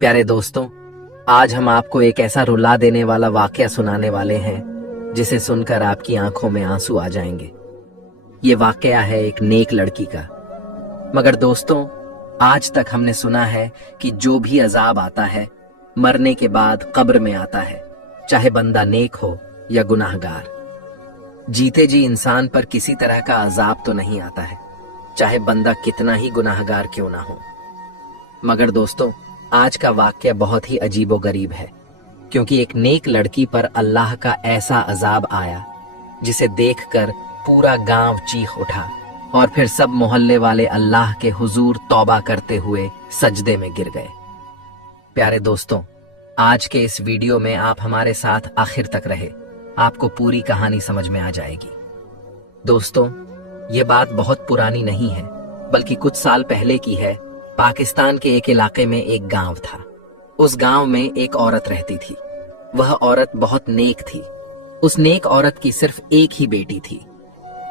प्यारे दोस्तों, आज हम आपको एक ऐसा रुला देने वाला वाकया सुनाने वाले हैं जिसे सुनकर आपकी आंखों में आंसू आ जाएंगे। ये वाकया है एक नेक लड़की का। मगर दोस्तों, आज तक हमने सुना है कि जो भी अजाब आता है मरने के बाद कब्र में आता है, चाहे बंदा नेक हो या गुनाहगार। जीते जी इंसान पर किसी तरह का अजाब तो नहीं आता है, चाहे बंदा कितना ही गुनाहगार क्यों ना हो। मगर दोस्तों, आज का वाक्य बहुत ही अजीबोगरीब है, क्योंकि एक नेक लड़की पर अल्लाह का ऐसा अजाब आया जिसे देखकर पूरा गांव चीख उठा और फिर सब मोहल्ले वाले अल्लाह के हुजूर तौबा करते हुए सजदे में गिर गए। प्यारे दोस्तों, आज के इस वीडियो में आप हमारे साथ आखिर तक रहे, आपको पूरी कहानी समझ में आ जाएगी। दोस्तों, ये बात बहुत पुरानी नहीं है, बल्कि कुछ साल पहले की है। पाकिस्तान के एक इलाके में एक गांव था। उस गांव में एक औरत रहती थी। वह औरत बहुत नेक थी। उस नेक औरत की सिर्फ एक ही बेटी थी।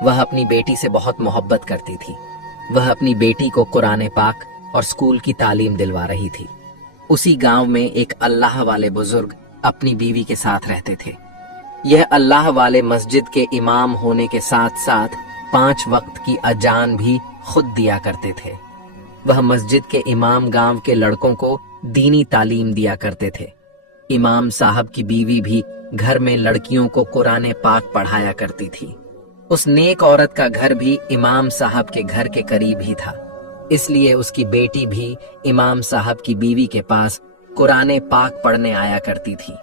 वह अपनी बेटी से बहुत मोहब्बत करती थी। वह अपनी बेटी को कुरान पाक और स्कूल की तालीम दिलवा रही थी। उसी गांव में एक अल्लाह वाले बुजुर्ग अपनी बीवी के साथ रहते थे। यह अल्लाह वाले मस्जिद के इमाम होने के साथ साथ 5 वक्त की अजान भी खुद दिया करते थे। वह मस्जिद के इमाम गांव के लड़कों को दीनी तालीम दिया करते थे। इमाम साहब की बीवी भी घर में लड़कियों को कुरान पाक पढ़ाया करती थी। उस नेक औरत का घर भी इमाम साहब के घर के करीब ही था, इसलिए उसकी बेटी भी इमाम साहब की बीवी के पास कुरान पाक पढ़ने आया करती थी।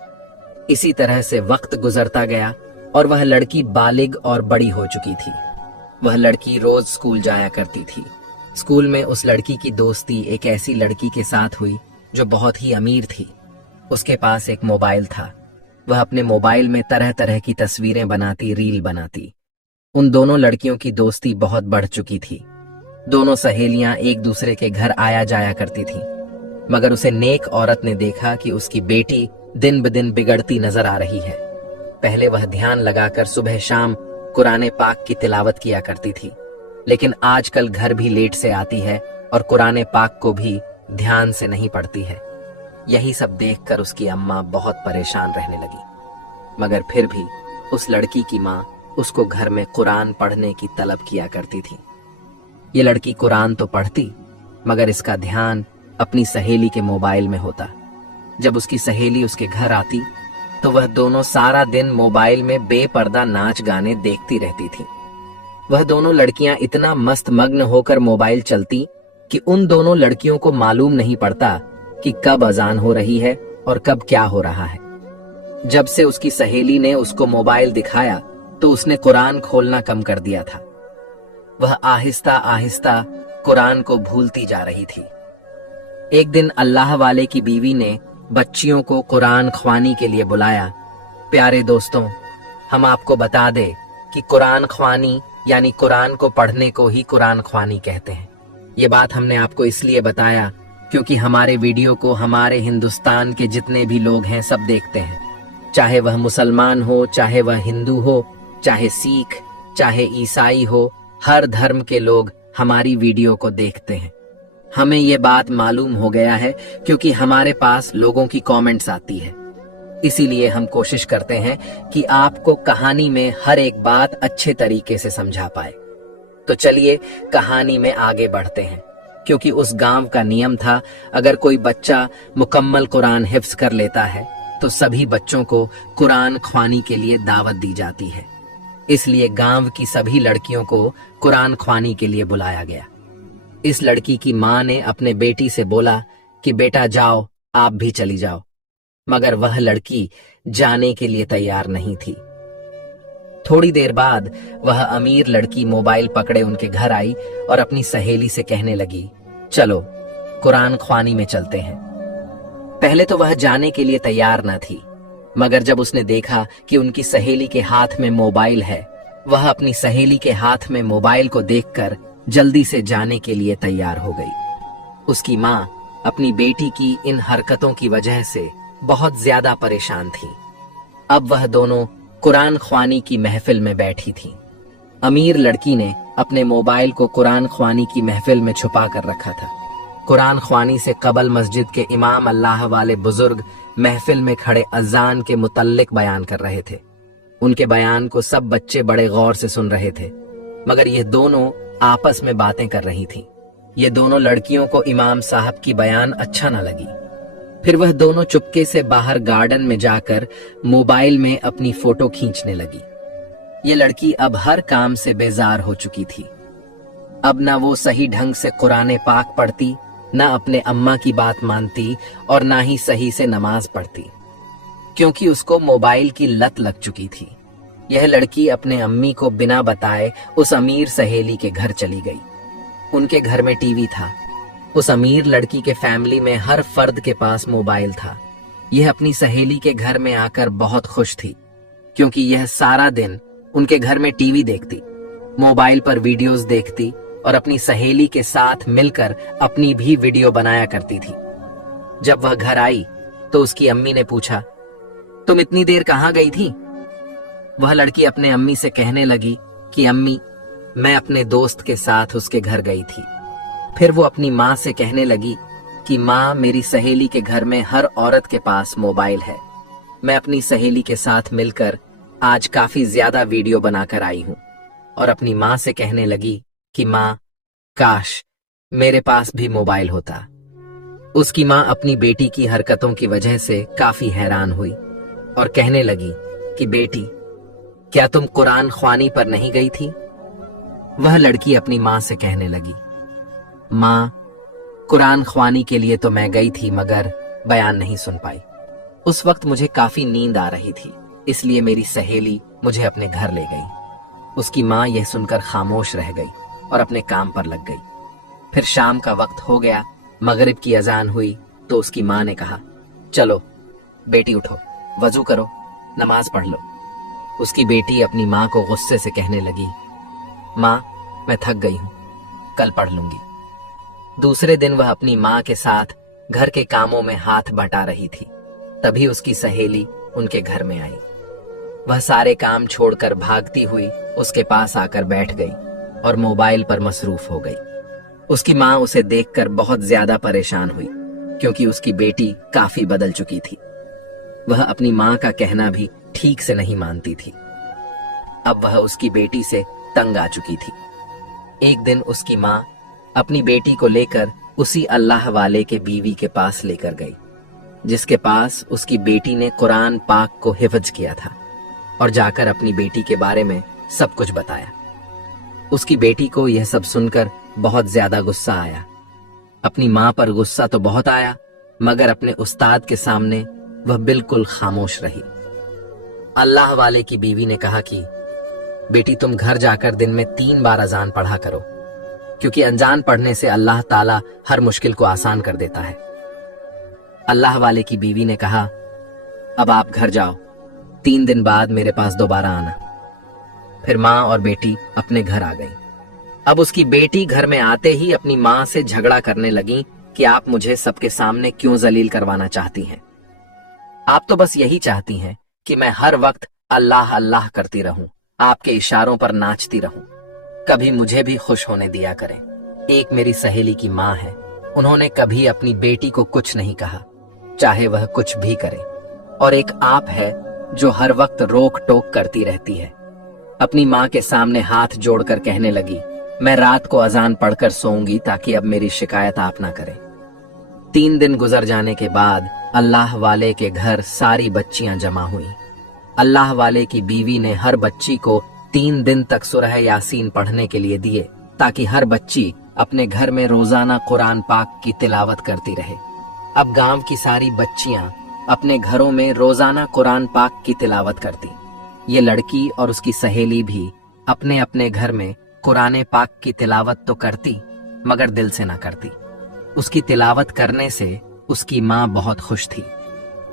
इसी तरह से वक्त गुजरता गया और वह लड़की बालिग और बड़ी हो चुकी थी। वह लड़की रोज स्कूल जाया करती थी। स्कूल में उस लड़की की दोस्ती एक ऐसी लड़की के साथ हुई जो बहुत ही अमीर थी। उसके पास एक मोबाइल था। वह अपने मोबाइल में तरह तरह की तस्वीरें बनाती, रील बनाती। उन दोनों लड़कियों की दोस्ती बहुत बढ़ चुकी थी। दोनों सहेलियां एक दूसरे के घर आया जाया करती थीं। मगर उसे नेक औरत ने देखा कि उसकी बेटी दिन ब दिन बिगड़ती नजर आ रही है। पहले वह ध्यान लगाकर सुबह शाम कुरान पाक की तिलावत किया करती थी, लेकिन आजकल घर भी लेट से आती है और कुरान पाक को भी ध्यान से नहीं पढ़ती है। यही सब देखकर उसकी अम्मा बहुत परेशान रहने लगी। मगर फिर भी उस लड़की की माँ उसको घर में कुरान पढ़ने की तलब किया करती थी। ये लड़की कुरान तो पढ़ती, मगर इसका ध्यान अपनी सहेली के मोबाइल में होता। जब उसकी सहेली उसके घर आती तो वह दोनों सारा दिन मोबाइल में बेपर्दा नाच गाने देखती रहती थी। वह दोनों लड़कियां इतना मस्त मग्न होकर मोबाइल चलती कि उन दोनों लड़कियों को मालूम नहीं पड़ता कि कब अजान हो रही है और कब क्या हो रहा है। जब से उसकी सहेली ने उसको मोबाइल दिखाया तो उसने कुरान खोलना कम कर दिया था। वह आहिस्ता आहिस्ता कुरान को भूलती जा रही थी। एक दिन अल्लाह वाले की बीवी ने बच्चियों को कुरान ख्वानी के लिए बुलाया। प्यारे दोस्तों, हम आपको बता दें कि कुरान ख्वानी यानी कुरान को पढ़ने को ही कुरान ख्वानी कहते हैं। ये बात हमने आपको इसलिए बताया क्योंकि हमारे वीडियो को हमारे हिंदुस्तान के जितने भी लोग हैं सब देखते हैं। चाहे वह मुसलमान हो, चाहे वह हिंदू हो, चाहे सिख, चाहे ईसाई हो, हर धर्म के लोग हमारी वीडियो को देखते हैं। हमें ये बात मालूम हो गया है क्योंकि हमारे पास लोगों की कमेंट्स आती है। इसीलिए हम कोशिश करते हैं कि आपको कहानी में हर एक बात अच्छे तरीके से समझा पाए। तो चलिए कहानी में आगे बढ़ते हैं। क्योंकि उस गांव का नियम था, अगर कोई बच्चा मुकम्मल कुरान हिफ्ज कर लेता है तो सभी बच्चों को कुरान ख्वानी के लिए दावत दी जाती है। इसलिए गांव की सभी लड़कियों को कुरान ख्वानी के लिए बुलाया गया। इस लड़की की माँ ने अपने बेटी से बोला कि बेटा जाओ, आप भी चली जाओ। मगर वह लड़की जाने के लिए तैयार नहीं थी। थोड़ी देर बाद वह अमीर लड़की मोबाइल पकड़े उनके घर आई और अपनी सहेली से कहने लगी, चलो कुरान ख्वानी में चलते हैं। पहले तो वह जाने के लिए तैयार न थी, मगर जब उसने देखा कि उनकी सहेली के हाथ में मोबाइल है, वह अपनी सहेली के हाथ में मोबाइल को देखकर जल्दी से जाने के लिए तैयार हो गई। उसकी माँ अपनी बेटी की इन हरकतों की वजह से बहुत ज्यादा परेशान थी। अब वह दोनों कुरान ख्वानी की महफिल में बैठी थीं। अमीर लड़की ने अपने मोबाइल को कुरान ख्वानी की महफिल में छुपा कर रखा था। कुरान ख्वानी से कबल मस्जिद के इमाम अल्लाह वाले बुजुर्ग महफिल में खड़े अजान के मुतल्लिक बयान कर रहे थे। उनके बयान को सब बच्चे बड़े गौर से सुन रहे थे, मगर ये दोनों आपस में बातें कर रही थीं। ये दोनों लड़कियों को इमाम साहब की बयान अच्छा न लगी। फिर वह दोनों चुपके से बाहर गार्डन में जाकर मोबाइल में अपनी फोटो खींचने लगी। ये लड़की अब हर काम से बेजार हो चुकी थी। अब ना वो सही ढंग से कुरान पाक पढ़ती, ना अपने अम्मा की बात मानती और ना ही सही से नमाज पढ़ती, क्योंकि उसको मोबाइल की लत लग चुकी थी। यह लड़की अपने अम्मी को बिना बताए उस अमीर सहेली के घर चली गई। उनके घर में टीवी था। उस अमीर लड़की के फैमिली में हर फर्द के पास मोबाइल था। यह अपनी सहेली के घर में आकर बहुत खुश थी, क्योंकि यह सारा दिन उनके घर में टीवी देखती, मोबाइल पर वीडियोस देखती और अपनी सहेली के साथ मिलकर अपनी भी वीडियो बनाया करती थी। जब वह घर आई तो उसकी अम्मी ने पूछा, तुम इतनी देर कहाँ गई थी? वह लड़की अपने अम्मी से कहने लगी कि अम्मी, मैं अपने दोस्त के साथ उसके घर गई थी। फिर वो अपनी माँ से कहने लगी कि माँ, मेरी सहेली के घर में हर औरत के पास मोबाइल है। मैं अपनी सहेली के साथ मिलकर आज काफी ज्यादा वीडियो बनाकर आई हूँ। और अपनी माँ से कहने लगी कि माँ, काश मेरे पास भी मोबाइल होता। उसकी माँ अपनी बेटी की हरकतों की वजह से काफी हैरान हुई और कहने लगी कि बेटी, क्या तुम कुरान ख्वानी पर नहीं गई थी? वह लड़की अपनी माँ से कहने लगी, माँ, कुरान ख्वानी के लिए तो मैं गई थी, मगर बयान नहीं सुन पाई। उस वक्त मुझे काफी नींद आ रही थी, इसलिए मेरी सहेली मुझे अपने घर ले गई। उसकी माँ यह सुनकर खामोश रह गई और अपने काम पर लग गई। फिर शाम का वक्त हो गया, मगरिब की अजान हुई तो उसकी माँ ने कहा, चलो बेटी उठो, वजू करो, नमाज पढ़ लो। उसकी बेटी अपनी माँ को गुस्से से कहने लगी, माँ, मैं थक गई हूँ, कल पढ़ लूंगी। दूसरे दिन वह अपनी माँ के साथ घर के कामों में हाथ बटा रही थी। तभी उसकी सहेली उनके घर में आई। वह सारे काम छोड़कर भागती हुई उसके पास आकर बैठ गई और मोबाइल पर मसरूफ हो गई। उसकी माँ उसे देखकर बहुत ज्यादा परेशान हुई, क्योंकि उसकी बेटी काफी बदल चुकी थी। वह अपनी माँ का कहना भी ठीक से नहीं मानती थी। अब वह उसकी बेटी से तंग आ चुकी थी। एक दिन उसकी माँ अपनी बेटी को लेकर उसी अल्लाह वाले के बीवी के पास लेकर गई, जिसके पास उसकी बेटी ने कुरान पाक को हिफ्ज किया था, और जाकर अपनी बेटी के बारे में सब कुछ बताया। उसकी बेटी को यह सब सुनकर बहुत ज्यादा गुस्सा आया। अपनी माँ पर गुस्सा तो बहुत आया, मगर अपने उस्ताद के सामने वह बिल्कुल खामोश रही। अल्लाह वाले की बीवी ने कहा कि बेटी, तुम घर जाकर दिन में 3 बार अजान पढ़ा करो, क्योंकि अजान पढ़ने से अल्लाह ताला हर मुश्किल को आसान कर देता है। अल्लाह वाले की बीवी ने कहा, अब आप घर जाओ, 3 दिन बाद मेरे पास दोबारा आना। फिर माँ और बेटी अपने घर आ गई। अब उसकी बेटी घर में आते ही अपनी माँ से झगड़ा करने लगी कि आप मुझे सबके सामने क्यों जलील करवाना चाहती हैं? आप तो बस यही चाहती हैं कि मैं हर वक्त अल्लाह अल्लाह करती रहूं, आपके इशारों पर नाचती रहूं। कभी मुझे भी खुश होने दिया करें। एक मेरी सहेली की माँ है, उन्होंने कभी अपनी बेटी को कुछ नहीं कहा, चाहे वह कुछ भी करे। और एक आप है जो हर वक्त रोक टोक करती रहती है। अपनी माँ के सामने हाथ जोड़कर कहने लगी, मैं रात को अजान पढ़कर सोऊंगी ताकि अब मेरी शिकायत आप ना करें। 3 दिन गुजर जाने के बाद अल्लाह वाले के घर सारी बच्चियां जमा हुई। अल्लाह वाले की बीवी ने हर बच्ची को 3 दिन तक सूरह यासीन पढ़ने के लिए दिए, ताकि हर बच्ची अपने घर में रोजाना कुरान पाक की तिलावत करती रहे। अब गांव की सारी बच्चियां अपने घरों में रोजाना कुरान पाक की तिलावत करती। ये लड़की और उसकी सहेली भी अपने अपने घर में कुरान पाक की तिलावत तो करती, मगर दिल से ना करती। उसकी तिलावत करने से उसकी माँ बहुत खुश थी,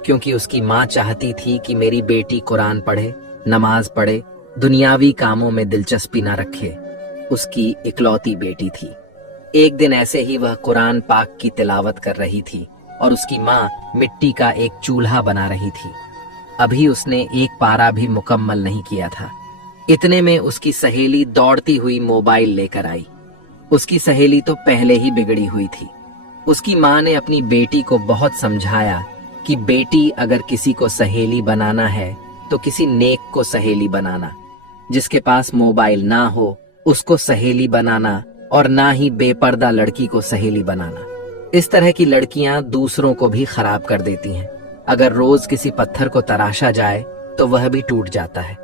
क्योंकि उसकी माँ चाहती थी कि मेरी बेटी कुरान पढ़े, नमाज पढ़े, दुनियावी कामों में दिलचस्पी ना रखे। उसकी इकलौती बेटी थी। एक दिन ऐसे ही वह कुरान पाक की तिलावत कर रही थी और उसकी माँ मिट्टी का एक चूल्हा बना रही थी। अभी उसने एक पारा भी मुकम्मल नहीं किया था। इतने में उसकी सहेली दौड़ती हुई मोबाइल लेकर आई। उसकी सहेली तो पहले ही बिगड़ी हुई थी। उसकी माँ ने अपनी बेटी को बहुत समझाया कि बेटी, अगर किसी को सहेली बनाना है तो किसी नेक को सहेली बनाना, जिसके पास मोबाइल ना हो उसको सहेली बनाना, और ना ही बेपर्दा लड़की को सहेली बनाना। इस तरह की लड़कियां दूसरों को भी खराब कर देती हैं। अगर रोज किसी पत्थर को तराशा जाए तो वह भी टूट जाता है।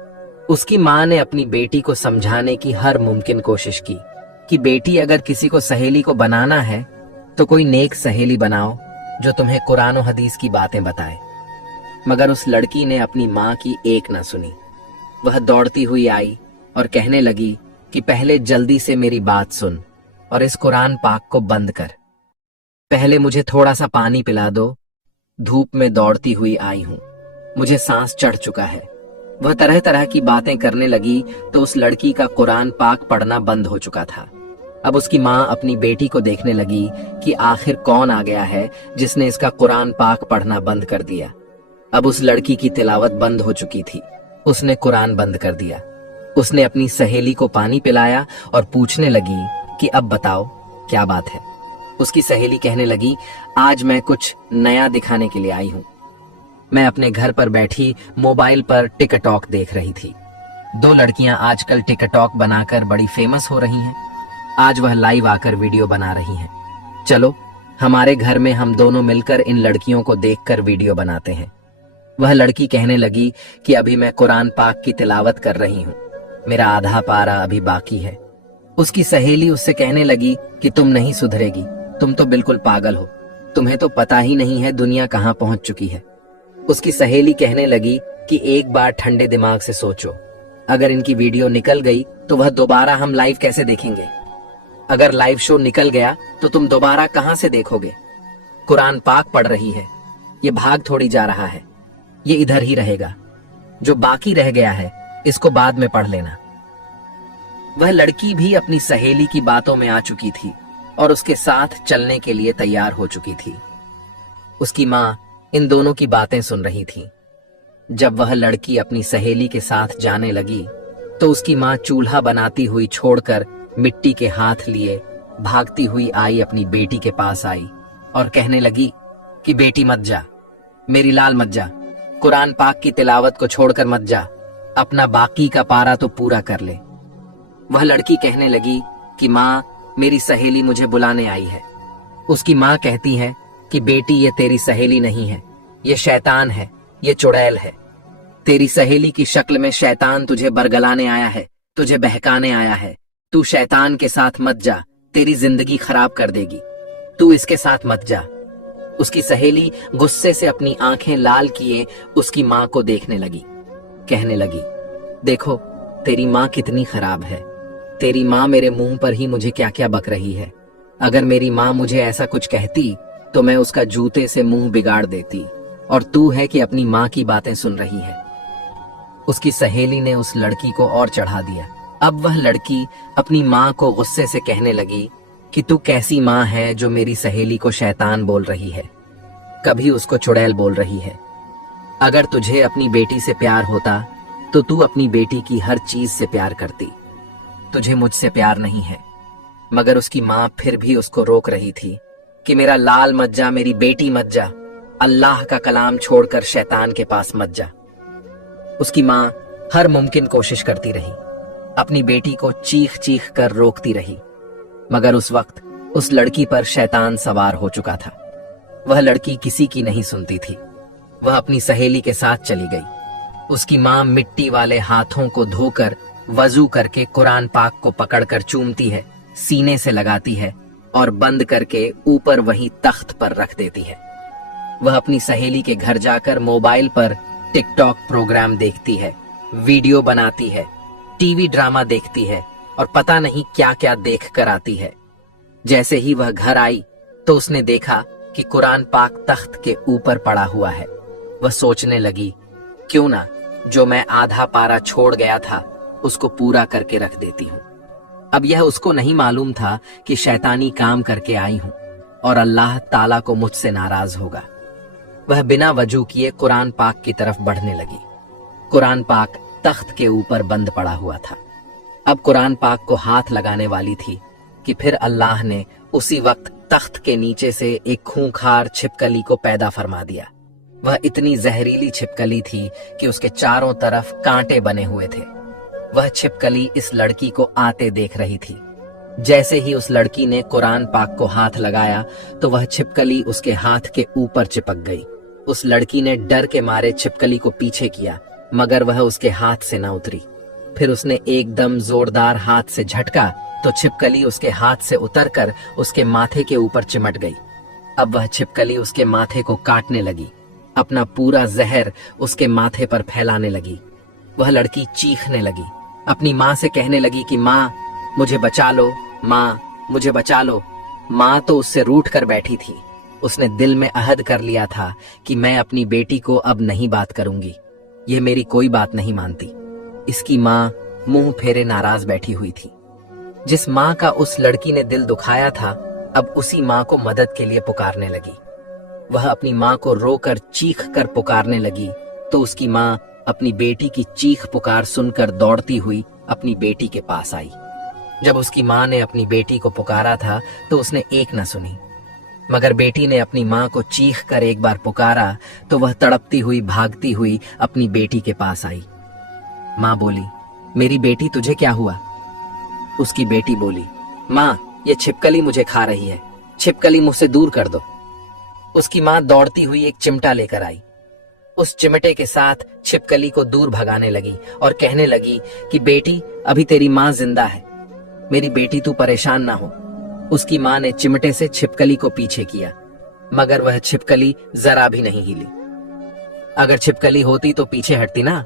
उसकी माँ ने अपनी बेटी को समझाने की हर मुमकिन कोशिश की कि बेटी, अगर किसी को सहेली को बनाना है तो कोई नेक सहेली बनाओ जो तुम्हें कुरान और हदीस की बातें बताए। मगर उस लड़की ने अपनी माँ की एक ना सुनी। वह दौड़ती हुई आई और कहने लगी कि पहले जल्दी से मेरी बात सुन और इस कुरान पाक को बंद कर। पहले मुझे थोड़ा सा पानी पिला दो। धूप में दौड़ती हुई आई हूं, मुझे सांस चढ़ चुका है। वह तरह तरह की बातें करने लगी तो उस लड़की का कुरान पाक पढ़ना बंद हो चुका था। अब उसकी माँ अपनी बेटी को देखने लगी कि आखिर कौन आ गया है जिसने इसका कुरान पाक पढ़ना बंद कर दिया। अब उस लड़की की तिलावत बंद हो चुकी थी। उसने कुरान बंद कर दिया। उसने अपनी सहेली को पानी पिलाया और पूछने लगी कि अब बताओ क्या बात है। उसकी सहेली कहने लगी, आज मैं कुछ नया दिखाने के लिए आई हूं। मैं अपने घर पर बैठी मोबाइल पर टिकटॉक देख रही थी। दो लड़कियां आजकल टिकटॉक बनाकर बड़ी फेमस हो रही हैं। आज वह लाइव आकर वीडियो बना रही हैं। चलो हमारे घर में हम दोनों मिलकर इन लड़कियों को देखकर वीडियो बनाते हैं। वह लड़की कहने लगी कि अभी मैं कुरान पाक की तिलावत कर रही हूँ, मेरा आधा पारा अभी बाकी है। उसकी सहेली उससे कहने लगी कि तुम नहीं सुधरेगी, तुम तो बिल्कुल पागल हो, तुम्हें तो पता ही नहीं है दुनिया कहाँ पहुंच चुकी है। उसकी सहेली कहने लगी कि एक बार ठंडे दिमाग से सोचो, अगर इनकी वीडियो निकल गई तो वह दोबारा हम लाइव कैसे देखेंगे? अगर लाइव शो निकल गया तो तुम दोबारा कहां से देखोगे? कुरान पाक पढ़ रही है, ये भाग थोड़ी जा रहा है, ये इधर ही रहेगा। जो बाकी रह गया है इसको बाद में पढ़ लेना। वह लड़की भी अपनी सहेली की बातों में आ चुकी थी और उसके साथ चलने के लिए तैयार हो चुकी थी। उसकी माँ इन दोनों की बातें सुन रही थी। जब वह लड़की अपनी सहेली के साथ जाने लगी तो उसकी माँ चूल्हा बनाती हुई छोड़कर मिट्टी के हाथ लिए भागती हुई आई, अपनी बेटी के पास आई और कहने लगी कि बेटी मत जा, मेरी लाल मत जा, कुरान पाक की तिलावत को छोड़कर मत जा, अपना बाकी का पारा तो पूरा कर ले। वह लड़की कहने लगी कि माँ, मेरी सहेली मुझे बुलाने आई है। उसकी माँ कहती है कि बेटी, ये तेरी सहेली नहीं है, ये शैतान है, ये चुड़ैल है। तेरी सहेली की शक्ल में शैतान तुझे बरगलाने आया है, तुझे बहकाने आया है। तू शैतान के साथ मत जा, तेरी जिंदगी खराब कर देगी, तू इसके साथ मत जा। उसकी सहेली गुस्से से अपनी आंखें लाल किए उसकी माँ को देखने लगी। कहने लगी, देखो तेरी माँ कितनी खराब है, तेरी माँ मेरे मुंह पर ही मुझे क्या क्या बक रही है। अगर मेरी माँ मुझे ऐसा कुछ कहती तो मैं उसका जूते से मुंह बिगाड़ देती, और तू है कि अपनी माँ की बातें सुन रही है। उसकी सहेली ने उस लड़की को और चढ़ा दिया। अब वह लड़की अपनी माँ को गुस्से से कहने लगी कि तू कैसी माँ है जो मेरी सहेली को शैतान बोल रही है, कभी उसको चुड़ैल बोल रही है। अगर तुझे अपनी बेटी से प्यार होता तो तू अपनी बेटी की हर चीज से प्यार करती। तुझे मुझसे प्यार नहीं है। मगर उसकी माँ फिर भी उसको रोक रही थी कि मेरा लाल मत जा, मेरी बेटी मत जा, अल्लाह का कलाम छोड़कर शैतान के पास मत जा। उसकी माँ हर मुमकिन कोशिश करती रही, अपनी बेटी को चीख चीख कर रोकती रही, मगर उस वक्त उस लड़की पर शैतान सवार हो चुका था। वह लड़की किसी की नहीं सुनती थी। वह अपनी सहेली के साथ चली गई। उसकी माँ मिट्टी वाले हाथों को धोकर वजू करके कुरान पाक को पकड़कर चूमती है, सीने से लगाती है और बंद करके ऊपर वहीं तख्त पर रख देती है। वह अपनी सहेली के घर जाकर मोबाइल पर टिकटॉक प्रोग्राम देखती है, वीडियो बनाती है, टीवी ड्रामा देखती है और पता नहीं क्या क्या देख कर आती है। जैसे ही वह घर आई तो उसने देखा कि कुरान पाक तख्त के ऊपर पड़ा हुआ है। वह सोचने लगी, क्यों ना जो मैं आधा पारा छोड़ गया था उसको पूरा करके रख देती हूँ। अब यह उसको नहीं मालूम था कि शैतानी काम करके आई हूँ और अल्लाह ताला को मुझसे नाराज होगा। वह बिना वजू किए कुरान पाक की तरफ बढ़ने लगी। कुरान पाक तख्त के ऊपर बंद पड़ा हुआ था। अब कुरान पाक को हाथ लगाने वाली थी कि फिर अल्लाह ने उसी वक्त तख्त के नीचे से एक खूंखार छिपकली को पैदा फरमा दिया। वह इतनी जहरीली छिपकली थी कि उसके चारों तरफ कांटे बने हुए थे। वह छिपकली इस लड़की को आते देख रही थी। जैसे ही उस लड़की ने कुरान पाक को हाथ लगाया तो वह छिपकली उसके हाथ के ऊपर चिपक गई। उस लड़की ने डर के मारे छिपकली को पीछे किया, मगर वह उसके हाथ से न उतरी। फिर उसने एकदम जोरदार हाथ से झटका तो छिपकली उसके हाथ से उतरकर उसके माथे के ऊपर चिमट गई। अब वह छिपकली उसके माथे को काटने लगी, अपना पूरा जहर उसके माथे पर फैलाने लगी। वह लड़की चीखने लगी, अपनी माँ से कहने लगी कि माँ मुझे बचा लो, माँ मुझे बचा लो। माँ तो उससे रूठ कर बैठी थी। उसने दिल में अहद कर लिया था कि मैं अपनी बेटी को अब नहीं बात करूंगी, यह मेरी कोई बात नहीं मानती। इसकी माँ मुंह फेरे नाराज बैठी हुई थी। जिस माँ का उस लड़की ने दिल दुखाया था, अब उसी माँ को मदद के लिए पुकारने लगी। वह अपनी माँ को रोकर चीख कर पुकारने लगी तो उसकी माँ अपनी बेटी की चीख पुकार सुनकर दौड़ती हुई अपनी बेटी के पास आई। जब उसकी माँ ने अपनी बेटी को पुकारा था तो उसने एक न सुनी, मगर बेटी ने अपनी माँ को चीख कर एक बार पुकारा तो वह तड़पती हुई भागती हुई अपनी बेटी के पास आई। माँ बोली, मेरी बेटी तुझे क्या हुआ? उसकी बेटी बोली, माँ ये छिपकली मुझे खा रही है, छिपकली मुझसे दूर कर दो। उसकी माँ दौड़ती हुई एक चिमटा लेकर आई। उस चिमटे के साथ छिपकली को दूर भगाने लगी और कहने लगी कि बेटी अभी तेरी माँ जिंदा है, मेरी बेटी तू परेशान ना हो। उसकी माँ ने चिमटे से छिपकली को पीछे किया, मगर वह छिपकली जरा भी नहीं हिली। अगर छिपकली होती तो पीछे हटती ना,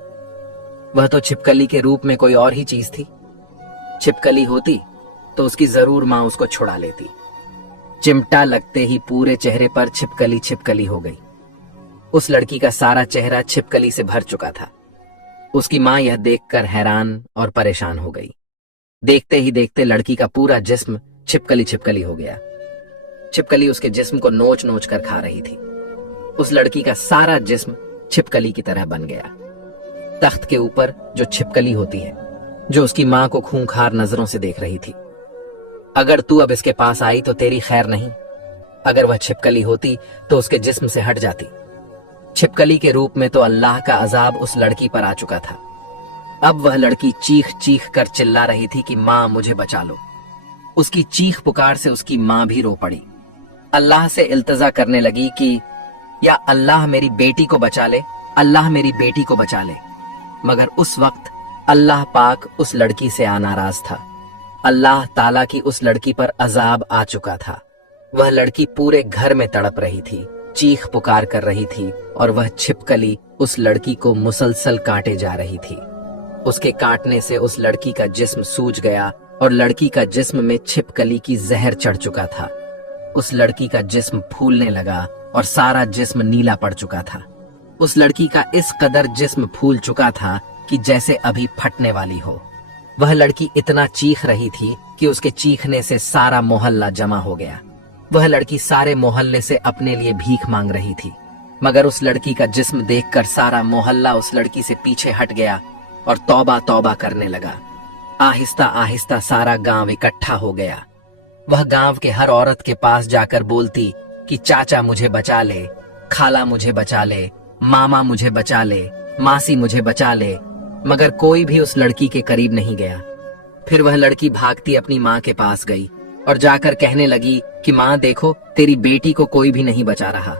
वह तो छिपकली के रूप में कोई और ही चीज थी। छिपकली होती तो उसकी जरूर माँ उसको छुड़ा लेती। चिमटा लगते ही पूरे चेहरे पर छिपकली छिपकली हो गई। उस लड़की का सारा चेहरा छिपकली से भर चुका था। उसकी माँ यह देखकर हैरान और परेशान हो गई। देखते ही देखते लड़की का पूरा जिस्म छिपकली छिपकली हो गया। छिपकली उसके जिस्म को नोच नोच कर खा रही थी। उस लड़की का सारा जिस्म छिपकली की तरह बन गया। तख्त के ऊपर जो छिपकली होती है, जो उसकी माँ को खूंखार नजरों से देख रही थी। अगर तू अब इसके पास आई तो तेरी खैर नहीं। अगर वह छिपकली होती तो उसके जिस्म से हट जाती। छिपकली के रूप में तो अल्लाह का अजाब उस लड़की पर आ चुका था। अब वह लड़की चीख चीख कर चिल्ला रही थी कि माँ मुझे बचा लो। उसकी चीख पुकार से उसकी माँ भी रो पड़ी। अल्लाह से इल्तजा करने लगी कि या अल्लाह मेरी बेटी को बचा ले, अल्लाह मेरी बेटी को बचा ले। मगर उस वक्त अल्लाह पाक उस लड़की से नाराज था। अल्लाह ताला की उस लड़की पर अजाब आ चुका था। वह लड़की पूरे घर में तड़प रही थी, चीख पुकार कर रही थी और वह छिपकली उस लड़की को मुसलसल काटे जा रही थी। उसके काटने से उस लड़की का जिस्म सूज गया और लड़की का जिस्म में छिपकली की जहर चढ़ चुका था। उस लड़की का जिस्म फूलने लगा और सारा जिस्म नीला पड़ चुका था। उस लड़की का इस कदर जिस्म फूल चुका था कि जैसे अभी फटने वाली हो। वह लड़की इतना चीख रही थी कि उसके चीखने से सारा मोहल्ला जमा हो गया। वह लड़की सारे मोहल्ले से अपने लिए भीख मांग रही थी, मगर उस लड़की का जिस्म देखकर सारा मोहल्ला उस लड़की से पीछे हट गया और तौबा तौबा करने लगा। आहिस्ता आहिस्ता सारा गांव इकट्ठा हो गया। वह गांव के हर औरत के पास जाकर बोलती कि चाचा मुझे बचा ले, खाला मुझे बचा ले, मामा मुझे बचा ले, मासी मुझे बचा ले, मगर कोई भी उस लड़की के करीब नहीं गया। फिर वह लड़की भागती अपनी माँ के पास गई और जाकर कहने लगी कि माँ देखो, तेरी बेटी को कोई भी नहीं बचा रहा।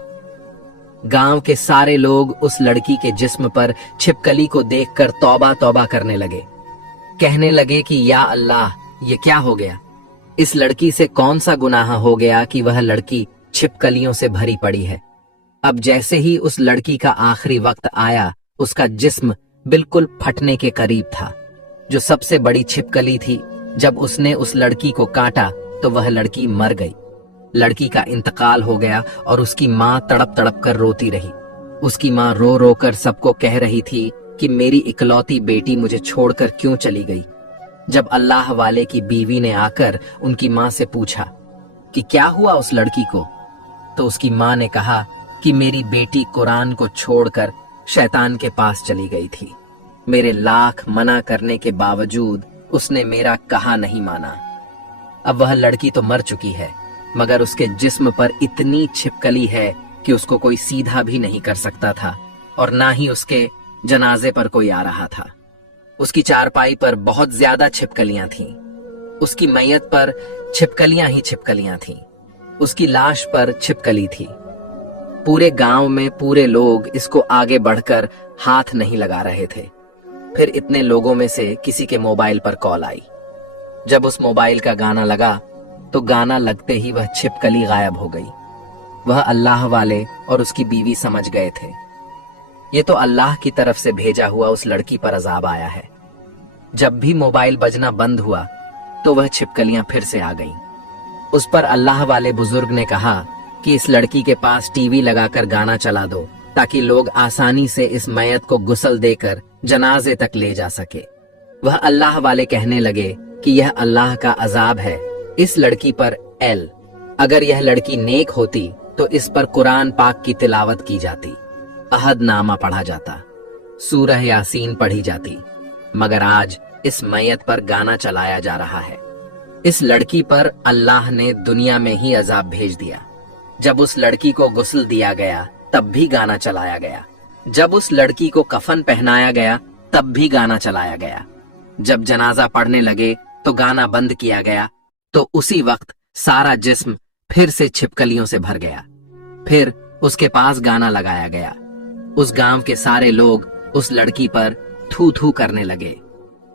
गांव के सारे लोग उस लड़की के जिस्म पर छिपकली को देखकर तौबा तौबा करने लगे। कहने लगे कि या अल्लाह, ये क्या हो गया? इस लड़की से कौन सा गुनाह हो गया कि वह लड़की छिपकलियों से भरी पड़ी है। अब जैसे ही उस लड़की का आखिरी वक्त आया, उसका जिस्म बिल्कुल फटने के करीब था। जो सबसे बड़ी छिपकली थी, जब उसने उस लड़की को काटा तो वह लड़की मर गई। लड़की का इंतकाल हो गया और उसकी माँ तड़प तड़प कर रोती रही। उसकी माँ रो रो कर सबको कह रही थी कि मेरी इकलौती बेटी मुझे छोड़कर क्यों चली गई। जब अल्लाह वाले की बीवी ने आकर उनकी माँ से पूछा कि क्या हुआ उस लड़की को, तो उसकी माँ ने कहा कि मेरी बेटी कुरान को छोड़कर शैतान के पास चली गई थी। मेरे लाख मना करने के बावजूद उसने मेरा कहा नहीं माना। अब वह लड़की तो मर चुकी है, मगर उसके जिस्म पर इतनी छिपकली है कि उसको कोई सीधा भी नहीं कर सकता था और ना ही उसके जनाजे पर कोई आ रहा था। उसकी चारपाई पर बहुत ज्यादा छिपकलियां थीं। उसकी मैयत पर छिपकलियां ही छिपकलियां थीं। उसकी लाश पर छिपकली थी। पूरे गांव में पूरे लोग इसको आगे बढ़कर हाथ नहीं लगा रहे थे। फिर इतने लोगों में से किसी के मोबाइल पर कॉल आई। जब उस मोबाइल का गाना लगा तो गाना लगते ही वह छिपकली गायब हो गई। वह अल्लाह वाले और उसकी बीवी समझ गए थे ये तो अल्लाह की तरफ से भेजा हुआ उस लड़की पर अजाब आया है। जब भी मोबाइल बजना बंद हुआ तो वह छिपकलियां फिर से आ गईं। उस पर अल्लाह वाले बुजुर्ग ने कहा कि इस लड़की के पास टीवी लगाकर गाना चला दो ताकि लोग आसानी से इस मैयत को गुस्ल देकर जनाजे तक ले जा सके। वह अल्लाह वाले कहने लगे कि यह अल्लाह का अजाब है इस लड़की पर। अगर यह लड़की नेक होती तो इस पर कुरान पाक की तिलावत की जाती, अहद नामा पढ़ा जाता, सूरह यासीन पढ़ी जाती, मगर आज इस मैयत पर गाना चलाया जा रहा है। इस लड़की पर अल्लाह ने दुनिया में ही अजाब भेज दिया। जब उस लड़की को गुस्ल दिया गया तब भी गाना चलाया गया। जब उस लड़की को कफन पहनाया गया तब भी गाना चलाया गया। जब जनाजा पढ़ने लगे तो गाना बंद किया गया तो उसी वक्त सारा जिस्म फिर से छिपकलियों से भर गया। फिर उसके पास गाना लगाया गया। उस गांव के सारे लोग उस लड़की पर थू थू करने लगे।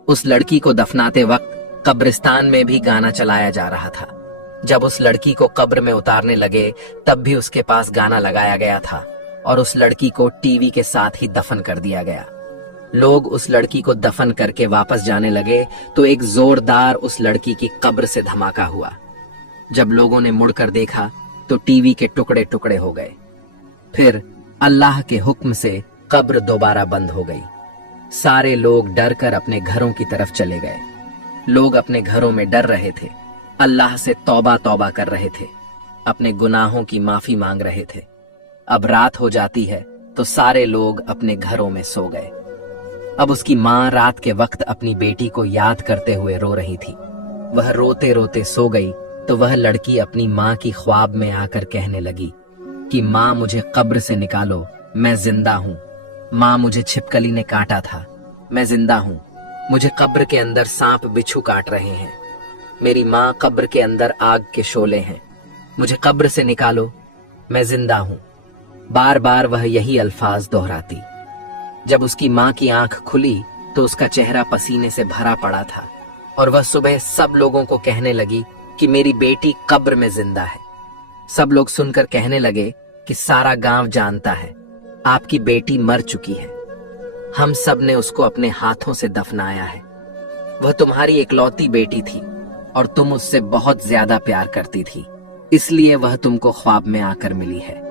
उस लड़की को दफनाते वक्त कब्रिस्तान में भी गाना चलाया जा रहा था। जब उस लड़की को कब्र में उतारने लगे तब भी उसके पास गाना लगाया गया था और उस लड़की को टीवी के साथ ही दफन कर दिया गया। लोग उस लड़की को दफन करके वापस जाने लगे तो एक जोरदार उस लड़की की कब्र से धमाका हुआ। जब लोगों ने मुड़कर देखा तो टीवी के टुकड़े टुकड़े हो गए। फिर अल्लाह के हुक्म से कब्र दोबारा बंद हो गई। सारे लोग डर कर अपने घरों की तरफ चले गए। लोग अपने घरों में डर रहे थे, अल्लाह से तौबा तौबा कर रहे थे, अपने गुनाहों की माफी मांग रहे थे। अब रात हो जाती है तो सारे लोग अपने घरों में सो गए। अब उसकी माँ रात के वक्त अपनी बेटी को याद करते हुए रो रही थी। वह रोते रोते सो गई तो वह लड़की अपनी माँ की ख्वाब में आकर कहने लगी कि माँ मुझे कब्र से निकालो, मैं जिंदा हूँ। माँ मुझे छिपकली ने काटा था, मैं जिंदा हूँ। मुझे कब्र के अंदर सांप बिच्छू काट रहे हैं। मेरी माँ कब्र के अंदर आग के शोले हैं। मुझे कब्र से निकालो, मैं जिंदा हूँ। बार बार वह यही अल्फाज दोहराती। जब उसकी माँ की आंख खुली तो उसका चेहरा पसीने से भरा पड़ा था और वह सुबह सब लोगों को कहने लगी कि मेरी बेटी कब्र में जिंदा है। सब लोग सुनकर कहने लगे कि सारा गांव जानता है आपकी बेटी मर चुकी है। हम सब ने उसको अपने हाथों से दफनाया है। वह तुम्हारी इकलौती बेटी थी और तुम उससे बहुत ज्यादा प्यार करती थी, इसलिए वह तुमको ख्वाब में आकर मिली है।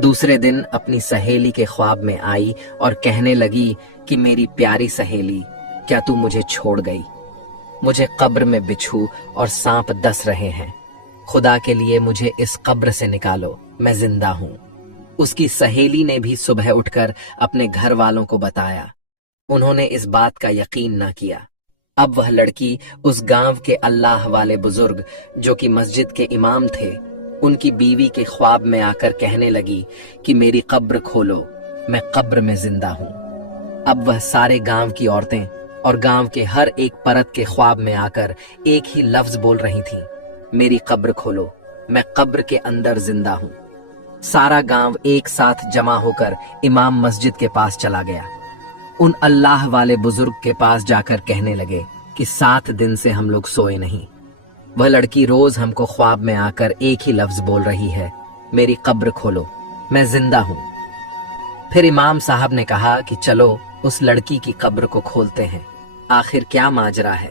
दूसरे दिन अपनी सहेली के ख्वाब में आई और कहने लगी कि मेरी प्यारी सहेली, क्या तू मुझे छोड़ गई? मुझे कब्र में बिच्छू और सांप डस रहे हैं। खुदा के लिए मुझे इस कब्र से निकालो, मैं जिंदा हूँ। उसकी सहेली ने भी सुबह उठकर अपने घर वालों को बताया। उन्होंने इस बात का यकीन न किया। अब वह लड़की उस गांव के अल्लाह वाले बुजुर्ग जो कि मस्जिद के इमाम थे, उनकी बीवी के ख्वाब में आकर कहने लगी कि मेरी कब्र खोलो, मैं कब्र में जिंदा हूँ। अब वह सारे गांव की औरतें और गांव के हर एक परत के ख्वाब में आकर एक ही लफ्ज बोल रही थीं, मेरी कब्र खोलो, मैं कब्र के अंदर जिंदा हूँ। सारा गांव एक साथ जमा होकर इमाम मस्जिद के पास चला गया। उन अल्लाह वाले बुजुर्ग के पास जाकर कहने लगे कि 7 दिन से हम लोग सोए नहीं। वह लड़की रोज हमको ख्वाब में आकर एक ही लफ्ज बोल रही है, मेरी कब्र खोलो, मैं जिंदा हूं। फिर इमाम साहब ने कहा कि चलो उस लड़की की कब्र को खोलते हैं, आखिर क्या माजरा है।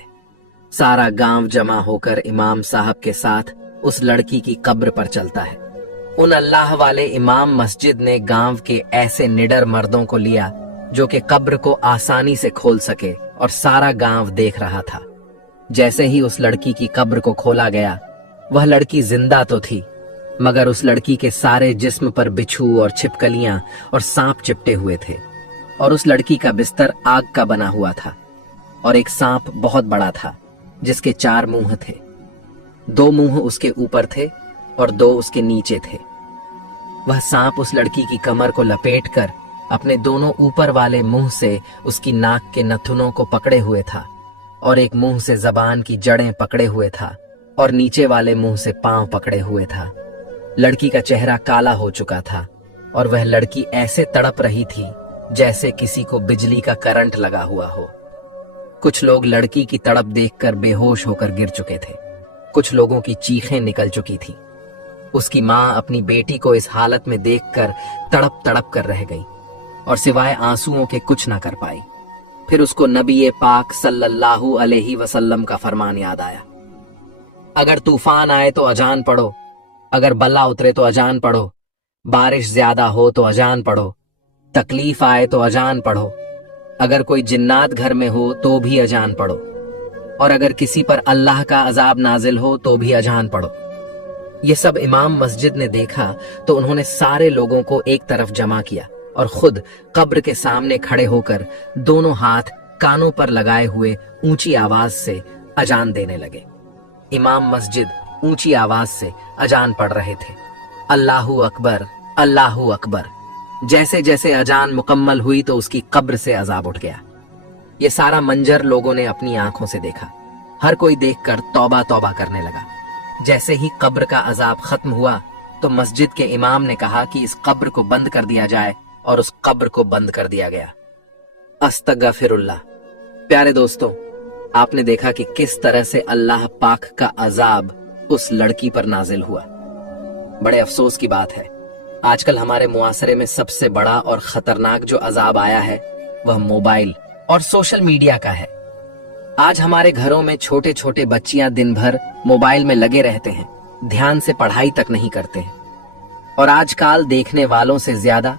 सारा गांव जमा होकर इमाम साहब के साथ उस लड़की की कब्र पर चलता है। उन अल्लाह वाले इमाम मस्जिद ने गांव के ऐसे निडर मर्दों को लिया जो कि कब्र को आसानी से खोल सके और सारा गांव देख रहा था। जैसे ही उस लड़की की कब्र को खोला गया, वह लड़की जिंदा तो थी, मगर उस लड़की के सारे जिस्म पर बिच्छू और छिपकलियां और सांप चिपटे हुए थे और उस लड़की का बिस्तर आग का बना हुआ था और एक सांप बहुत बड़ा था जिसके 4 मुंह थे। 2 मुंह उसके ऊपर थे और 2 उसके नीचे थे। वह सांप उस लड़की की कमर को लपेटकर अपने दोनों ऊपर वाले मुंह से उसकी नाक के नथुनों को पकड़े हुए था और एक मुंह से जबान की जड़ें पकड़े हुए था और नीचे वाले मुंह से पांव पकड़े हुए था। लड़की का चेहरा काला हो चुका था और वह लड़की ऐसे तड़प रही थी जैसे किसी को बिजली का करंट लगा हुआ हो। कुछ लोग लड़की की तड़प देखकर बेहोश होकर गिर चुके थे। कुछ लोगों की चीखें निकल चुकी थी। उसकी मां अपनी बेटी को इस हालत में देखकर तड़प तड़प कर रह गई और सिवाय आंसुओं के कुछ ना कर पाई। फिर उसको नबी पाक सल्लल्लाहु अलैहि वसल्लम का फरमान याद आया, अगर तूफान आए तो अजान पढ़ो, अगर बल्ला उतरे तो अजान पढ़ो, बारिश ज्यादा हो तो अजान पढ़ो, तकलीफ आए तो अजान पढ़ो, अगर कोई जिन्नात घर में हो तो भी अजान पढ़ो, और अगर किसी पर अल्लाह का अजाब नाजिल हो तो भी अजान पढ़ो। ये सब इमाम मस्जिद ने देखा तो उन्होंने सारे लोगों को एक तरफ जमा किया और खुद कब्र के सामने खड़े होकर दोनों हाथ कानों पर लगाए हुए ऊंची आवाज से अजान देने लगे। इमाम मस्जिद ऊंची आवाज से अजान पढ़ रहे थे, अल्लाहू अकबर, अल्लाहू अकबर। जैसे जैसे अजान मुकम्मल हुई तो उसकी कब्र से अजाब उठ गया। ये सारा मंजर लोगों ने अपनी आंखों से देखा। हर कोई देखकर तौबा तौबा करने लगा। जैसे ही कब्र का अजाब खत्म हुआ तो मस्जिद के इमाम ने कहा कि इस कब्र को बंद कर दिया जाए और उस कब्र को बंद कर दिया गया। अस्तगफिरुल्लाह। प्यारे दोस्तों, आपने देखा कि किस तरह से अल्लाह पाक का अजाब उस लड़की पर नाजिल हुआ। बड़े अफसोस की बात है, आजकल हमारे मुआसरे में सबसे बड़ा और खतरनाक जो अजाब आया है वह मोबाइल और सोशल मीडिया का है। आज हमारे घरों में छोटे छोटे बच्चियां दिन भर मोबाइल में लगे रहते हैं, ध्यान से पढ़ाई तक नहीं करते हैं। और आजकल देखने वालों से ज्यादा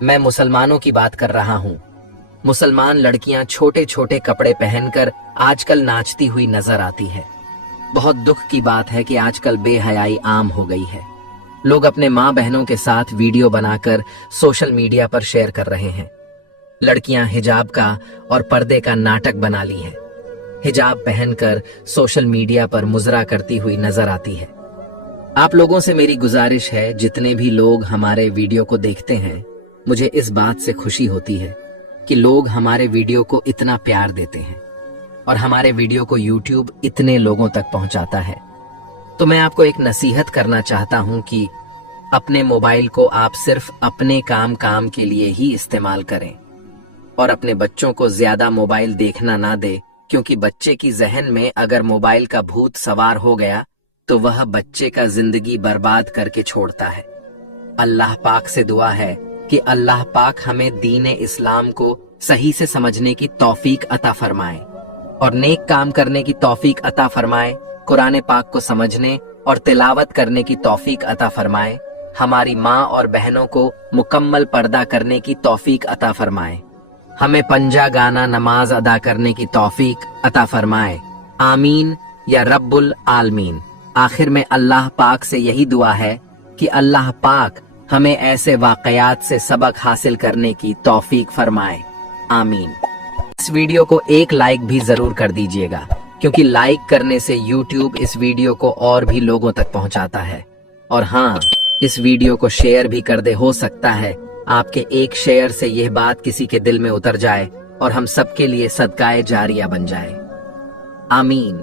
मैं मुसलमानों की बात कर रहा हूं। मुसलमान लड़कियां छोटे छोटे कपड़े पहनकर आजकल नाचती हुई नजर आती है। बहुत दुख की बात है कि आजकल बेहयाई आम हो गई है। लोग अपने माँ बहनों के साथ वीडियो बनाकर सोशल मीडिया पर शेयर कर रहे हैं। लड़कियां हिजाब का और पर्दे का नाटक बना ली है। हिजाब पहनकर सोशल मीडिया पर मुजरा करती हुई नजर आती है। आप लोगों से मेरी गुजारिश है, जितने भी लोग हमारे वीडियो को देखते हैं, मुझे इस बात से खुशी होती है कि लोग हमारे वीडियो को इतना प्यार देते हैं और हमारे वीडियो को YouTube इतने लोगों तक पहुंचाता है। तो मैं आपको एक नसीहत करना चाहता हूं कि अपने मोबाइल को आप सिर्फ अपने काम के लिए ही इस्तेमाल करें और अपने बच्चों को ज्यादा मोबाइल देखना ना दे, क्योंकि बच्चे की जहन में अगर मोबाइल का भूत सवार हो गया तो वह बच्चे का जिंदगी बर्बाद करके छोड़ता है। अल्लाह पाक से दुआ है कि अल्लाह पाक हमें दीन इस्लाम को सही से समझने की तौफीक अता फरमाए और नेक काम करने की तौफीक अता फरमाए, कुरान पाक को समझने और तिलावत करने की तौफीक अता फरमाए, हमारी माँ और बहनों को मुकम्मल पर्दा करने की तौफीक अता फरमाए, हमें पंजा गाना नमाज अदा करने की तौफीक अता फरमाए। आमीन या रब्बुल आलमीन। आखिर में अल्लाह पाक से यही दुआ है कि अल्लाह पाक हमें ऐसे वाकयात से सबक हासिल करने की तौफीक फरमाए। आमीन। इस वीडियो को एक लाइक भी जरूर कर दीजिएगा, क्योंकि लाइक करने से YouTube इस वीडियो को और भी लोगों तक पहुंचाता है। और हाँ, इस वीडियो को शेयर भी कर दे। हो सकता है आपके एक शेयर से यह बात किसी के दिल में उतर जाए और हम सबके लिए सदकाए जारिया बन जाए। आमीन।